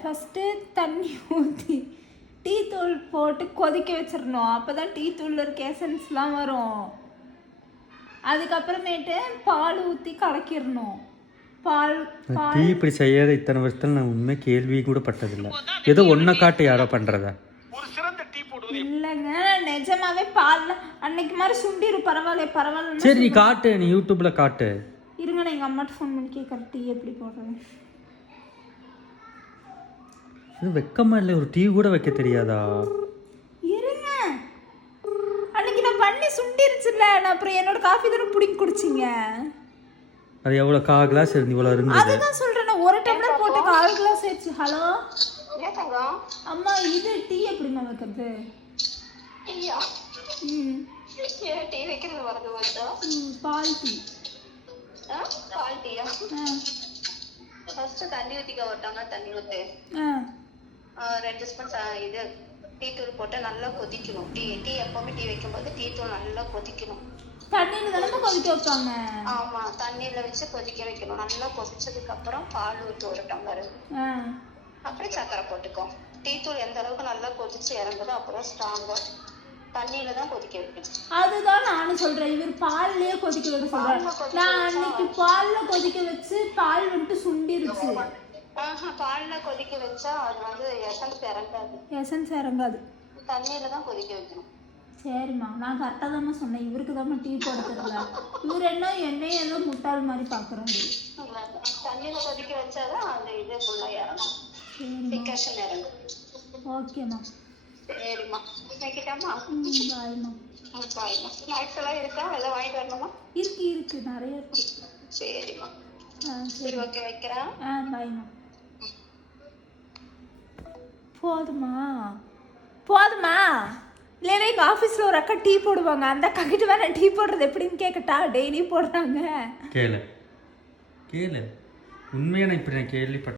First தண்ணி ஊற்றி tea தூள் போட்டு கொதிக்க வச்சிடணும். அப்போ தான் டீ தூளில் இருக்க எசன்ஸ்லாம் வரும். அதுக்கப்புறமேட்டு பால் ஊற்றி கலக்கிடணும். பால் டீ இப்படி செய்யாத இத்தனை வருஷத்துல நான் உண்மை கேள்வி கூட பட்டதில்லை. ஏதோ ஒன்றை காட்டு யாரோ பண்ணுறதா? இல்லைங்க, நிஜமாவே பால் அன்னைக்கு மாதிரி சுண்டிரு. பரவாயில்ல. சரி நீ காட்டு, நீ யூடியூப்ல காட்டு. இருங்க, நான் எங்கள் அம்மாட்ட ஃபோன் பண்ணி கேட்குறேன் டீ எப்படி போடுறேன். இது வெக்கமா இல்லை? ஒரு டீ கூட வைக்க தெரியாதா? இருங்க, அன்னைக்கு நான் பண்ணி சுண்டிருச்சுல்ல. நான் அப்புறம் என்னோட காஃபி தானே பிடிக்க குடிச்சிங்க. அது எவ்வளோ 1/4 கிளாஸ் இருந்து இவ்வளோ இருந்தது? அதுதான் சொல்கிறேன், நான் ஒரு டம்ளர் போட்டு 1/4 கிளாஸ் ஆயிடுச்சு. ஹலோ அம்மா, இது டீ எப்படிம்மா வைக்கிறது? பால் டீ. தண்ணி ஊத்திக்க விட்டாங்க. தண்ணி ஊத்து 2 ஸ்பூன் இது டீ தூள் போட்டு நல்லா கொதிக்கணும். டீ எப்பவுமே டீ வைக்கும்போது டீ தூள் நல்லா கொதிக்கணும். தண்ணியில தானே கொதிக்க வைப்பாங்க? ஆமா, தண்ணியில வச்சு கொதிக்க வைக்கணும். நல்லா கொதிச்சதுக்கு அப்புறம் பால் ஊத்து 1 டம்ளர். அப்புறம் சக்கரை போட்டுக்கோ. டீ தூள் எந்த அளவுக்கு நல்லா கொதிச்சு இறங்குதோ அப்புறம் ஸ்ட்ராங்கா தண்ணியில தான் கொதிக்க வைக்கணும். அதுதான் நானும் சொல்றேன், இவர் பால்லயே கொதிக்க வைக்க சொல்றாரு. நான் அன்னைக்கு பால்ல கொதிக்க வச்சு பால் வந்துட்டு சுண்டிருச்சு. பால்ல கொதிக்க வச்சா அது வந்து எசன்ஸ் இறங்காது. தண்ணியில தான் கொதிக்க வைக்கணும். சரிம்மா, நான் கரெக்டாக தாம்மா சொன்னேன். இவருக்கு தாம்மா டீ போட தெரியல. இவர் என்னையே ஏதோ முட்டாள் மாதிரி பார்க்குறாரு. தண்ணியில கொதிக்க வச்சாதான் அந்த இது ஃபுல்லா இறங்கும். டிகாஷன் இறங்கும். ஓகேம்மா. சரிம்மா, வைக்கட்டாமா? பாய்மா. பாய்மா. ஸ்நாக்ஸ் எல்லாம் இருக்கா? எல்லாம் வாங்கிட்டு வரணுமா? இருக்கு நிறைய இருக்கு. சரிம்மா. சரி, ஓகே, வைக்கிறேன். பாய்மா. போதுமா? இல்லைன்னா எங்கள் ஆஃபீஸில் ஒரு அக்கா டீ போடுவாங்க. அந்த அக்கா கிட்ட வேணா டீ போடுறது எப்படின்னு கேட்கட்டா? டெய்லி போடுறாங்க. கேளு உண்மையான இப்படி நான் கேள்விப்பட்டேன்.